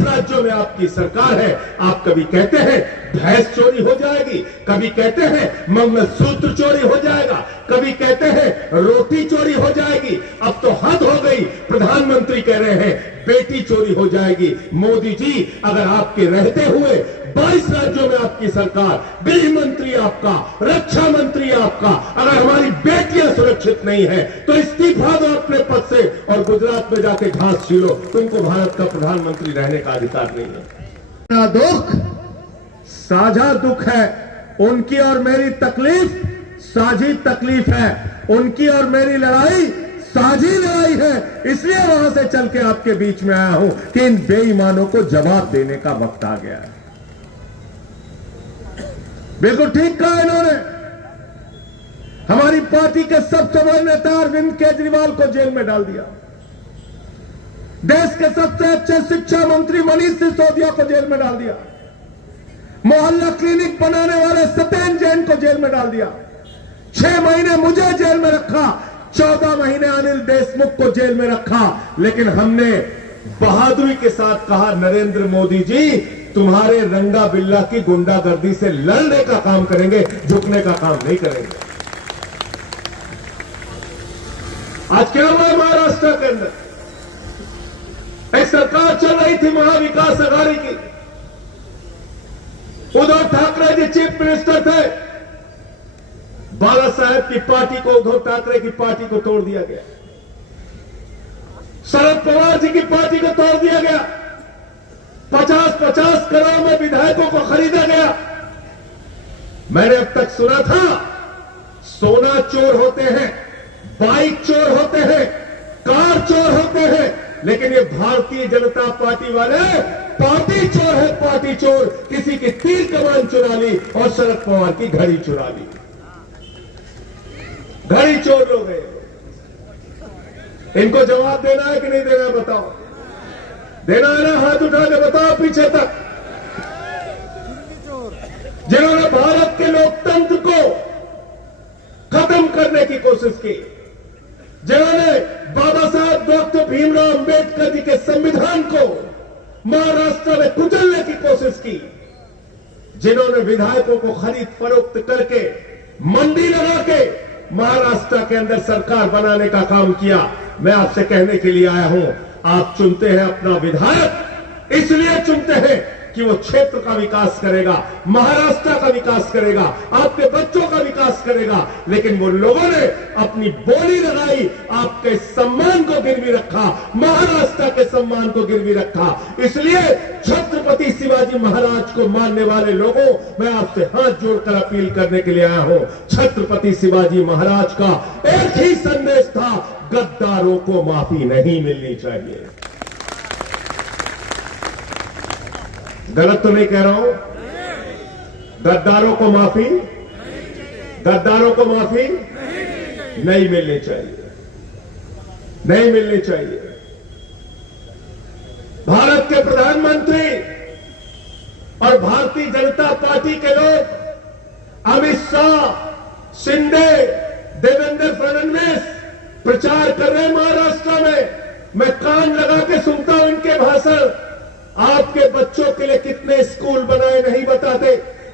22 राज्यों में आपकी सरकार है। आप कभी कहते हैं भैंस चोरी हो जाएगी, कभी कहते हैं मंगलसूत्र चोरी हो जाएगा, कभी कहते हैं रोटी चोरी हो जाएगी। अब तो हद हो गई, प्रधानमंत्री कह रहे हैं बेटी चोरी हो जाएगी। मोदी जी, अगर आपके रहते हुए 22 राज्यों में आपकी सरकार, गृह मंत्री आपका, रक्षा मंत्री आपका, अगर हमारी बेटियां सुरक्षित नहीं है तो इस्तीफा दो अपने पद से और गुजरात में जाके घास छीलो। तुमको भारत का प्रधानमंत्री रहने का अधिकार नहीं है। दुख साझा दुख है, उनकी और मेरी तकलीफ साझी तकलीफ है, उनकी और मेरी लड़ाई साझी लड़ाई है। इसलिए वहां से चल के आपके बीच में आया हूं कि इन बेईमानों को जवाब देने का वक्त आ गया है। बिल्कुल ठीक कहा इन्होंने। हमारी पार्टी के सबसे बड़े नेता अरविंद केजरीवाल को जेल में डाल दिया। देश के सबसे अच्छे शिक्षा मंत्री मनीष सिसोदिया को जेल में डाल दिया। मोहल्ला क्लिनिक बनाने वाले सत्येंद्र जैन को जेल में डाल दिया। 6 महीने मुझे जेल में रखा, 14 महीने अनिल देशमुख को जेल में रखा। लेकिन हमने बहादुरी के साथ कहा, नरेंद्र मोदी जी तुम्हारे रंगा बिल्ला की गुंडागर्दी से लड़ने का काम करेंगे, झुकने का काम नहीं करेंगे। आज क्या हुआ महाराष्ट्र के अंदर? एक सरकार चल रही थी महाविकास आघाड़ी की, उद्धव ठाकरे जी चीफ मिनिस्टर थे। बाला साहेब की पार्टी को, उद्धव ठाकरे की पार्टी को तोड़ दिया गया। शरद पवार जी की पार्टी को तोड़ दिया गया। 50-50 करोड़ में विधायकों को खरीदा गया। मैंने अब तक सुना था सोना चोर होते हैं, बाइक चोर होते हैं, कार चोर होते हैं, लेकिन ये भारतीय जनता पार्टी वाले पार्टी चोर है, पार्टी चोर। किसी की तीर कमान चुरा ली और शरद पवार की घड़ी चुरा ली। घड़ी चोर लोग हैं। इनको जवाब देना है कि नहीं देना है? बताओ। देना है ना? हाथ उठा के बताओ पीछे तक। जिन्होंने भारत के लोकतंत्र को खत्म करने की कोशिश की, जिन्होंने बाबा साहब डॉक्टर भीमराव अंबेडकर जी के संविधान को महाराष्ट्र में कुचलने की कोशिश की, जिन्होंने विधायकों को खरीद फरोख्त करके मंडी लगा के महाराष्ट्र के अंदर सरकार बनाने का काम किया। मैं आपसे कहने के लिए आया हूं, आप चुनते हैं अपना विधायक इसलिए चुनते हैं कि वो क्षेत्र का विकास करेगा, महाराष्ट्र का विकास करेगा, आपके बच्चों का विकास करेगा। लेकिन वो लोगों ने अपनी बोली लगाई, आपके सम्मान को गिरवी रखा, महाराष्ट्र के सम्मान को गिरवी रखा। इसलिए छत्रपति शिवाजी महाराज को मानने वाले लोगों, मैं आपसे हाथ जोड़कर अपील करने के लिए आया हूं। छत्रपति शिवाजी महाराज का एक ही संदेश था, गद्दारों को माफी नहीं मिलनी चाहिए। गलत तो नहीं कह रहा हूं? गद्दारों को माफी, गद्दारों को माफी नहीं मिलनी चाहिए, नहीं मिलनी चाहिए। भारत के प्रधानमंत्री और भारतीय जनता पार्टी के लोग, अमित शाह, शिंदे, देवेंद्र फडणवीस प्रचार कर रहे हैं महाराष्ट्र में। मैं कान लगा के सुनता हूं इनके भाषण। आपके बच्चों के लिए कितने स्कूल बनाए नहीं बताते,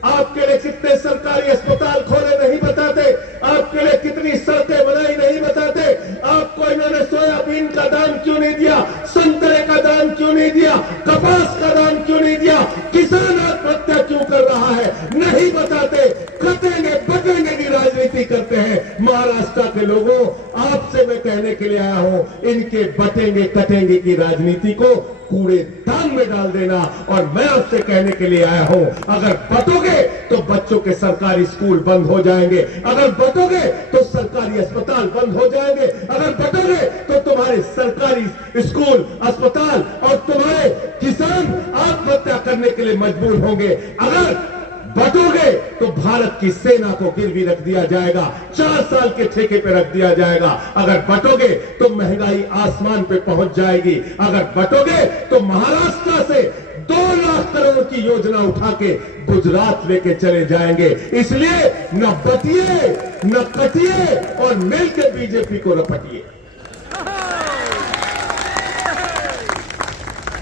आपके लिए कितने सरकारी अस्पताल खोले नहीं बताते, आपके लिए कितनी सड़कें बनाई नहीं बताते। आपको इन्होंने सोयाबीन का दाम क्यों नहीं दिया, संतरे का दाम क्यों नहीं दिया, कपास का दाम क्यों नहीं दिया, किसान आत्महत्या क्यों कर रहा है, नहीं बताते। कटेंगे बटेंगे की राजनीति करते हैं। महाराष्ट्र के लोगों, आपसे मैं कहने के लिए आया हूं, इनके बटेंगे कटेंगे की राजनीति को कूड़ेदान में डाल देना। और मैं आपसे कहने के लिए आया हूं, अगर बटोगे तो बच्चों के सरकारी स्कूल बंद हो जाएंगे, अगर बटोगे तो सरकारी अस्पताल बंद हो जाएंगे, अगर बटोगे तो तुम्हारे सरकारी स्कूल, अस्पताल और तुम्हारे किसान आत्महत्या करने के लिए मजबूर होंगे। अगर बटोगे तो भारत की सेना को गिरवी रख दिया जाएगा, 4 साल के ठेके पे रख दिया जाएगा। अगर बटोगे तो महंगाई आसमान पे पहुंच जाएगी। अगर बटोगे तो महाराष्ट्र से 2 लाख करोड़ की योजना उठा के गुजरात लेके चले जाएंगे। इसलिए न बटिए न कटिए और मिलकर बीजेपी को रपटिए।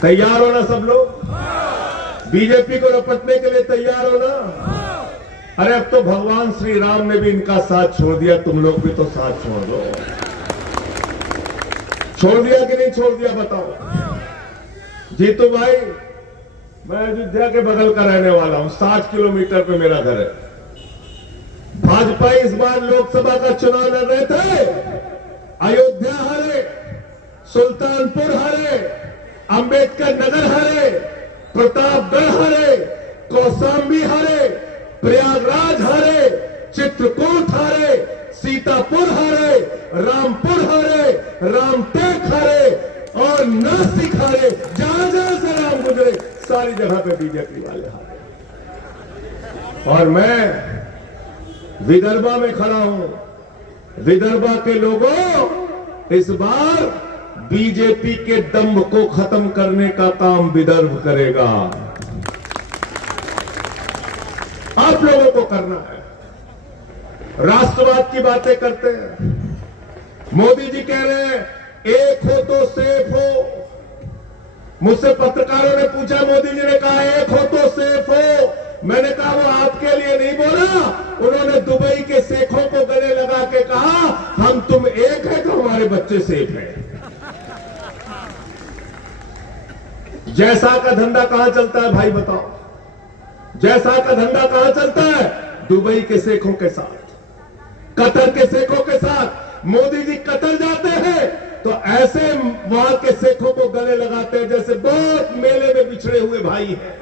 तैयार हो ना सब लोग? बीजेपी को रपटने के लिए तैयार हो ना? अरे अब तो भगवान श्री राम ने भी इनका साथ छोड़ दिया, तुम लोग भी तो साथ छोड़ दो। छोड़ दिया कि नहीं छोड़ दिया बताओ? जीतू भाई, मैं अयोध्या के बगल का रहने वाला हूं, 60 किलोमीटर पे मेरा घर है। भाजपा इस बार लोकसभा का चुनाव लड़ रहे थे, अयोध्या हारे, सुल्तानपुर हारे, अंबेडकर नगर हारे, प्रतापगढ़ हारे, कौशाम्बी हारे, प्रयागराज हारे, चित्रकूट हारे, सीतापुर हारे, रामपुर हारे, रामटेक हारे और नासिक हारे। जहां जहां से राम गुजरे सारी जगह पे बीजेपी वाले हारे। और मैं विदर्भा में खड़ा हूं। विदर्भा के लोगों, इस बार बीजेपी के दंभ को खत्म करने का काम विदर्भ करेगा। आप लोगों को करना है। राष्ट्रवाद की बातें करते हैं। मोदी जी कह रहे हैं एक हो तो सेफ हो। मुझसे पत्रकारों ने पूछा, मोदी जी ने कहा एक हो तो सेफ हो। मैंने कहा वो आपके लिए नहीं बोला, उन्होंने दुबई के शेखों को गले लगा के कहा हम तुम एक है तो हमारे बच्चे सेफ हैं। जैसा का धंधा कहां चलता है भाई बताओ? जैसा का धंधा कहां चलता है? दुबई के शेखों के साथ, कतर के शेखों के साथ। मोदी जी कतर जाते हैं तो ऐसे वहां के शेखों को गले लगाते हैं जैसे बहुत मेले में बिछड़े हुए भाई हैं।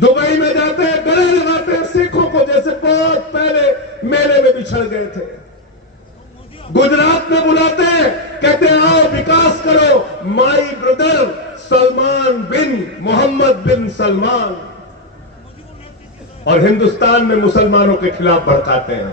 दुबई में जाते हैं, गले लगाते हैं शेखों को जैसे बहुत पहले मेले में बिछड़ गए थे। गुजरात में बुलाते हैं, कहते हैं आओ विकास करो। माई ब्रदर सलमान बिन मोहम्मद बिन सलमान। और हिंदुस्तान में मुसलमानों के खिलाफ भड़काते हैं,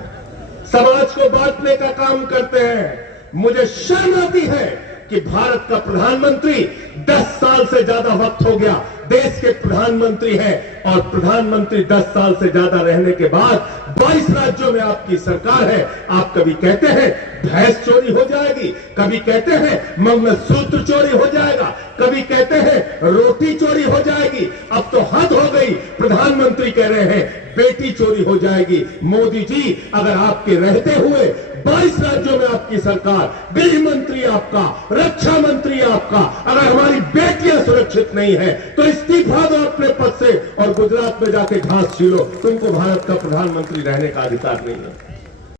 समाज को बांटने का काम करते हैं। मुझे शर्म आती है कि भारत का प्रधानमंत्री 10 साल से ज्यादा वक्त हो गया देश के प्रधानमंत्री हैं, और प्रधानमंत्री 10 साल से ज्यादा रहने के बाद 22 राज्यों में आपकी सरकार है। आप कभी कहते हैं भैंस चोरी हो जाएगी, कभी कहते हैं मंगलसूत्र चोरी हो जाएगा, कभी कहते हैं रोटी चोरी हो जाएगी। अब तो हद हो गई, प्रधानमंत्री कह रहे हैं बेटी चोरी हो जाएगी। मोदी जी, अगर आपके रहते हुए 22 राज्यों में आपकी सरकार, गृह मंत्री आपका, रक्षा मंत्री आपका, अगर हमारी बेटियां सुरक्षित नहीं है तो इस्तीफा दो अपने पद से और गुजरात में जाके घास छीलो। तुमको भारत का प्रधानमंत्री रहने का अधिकार नहीं है।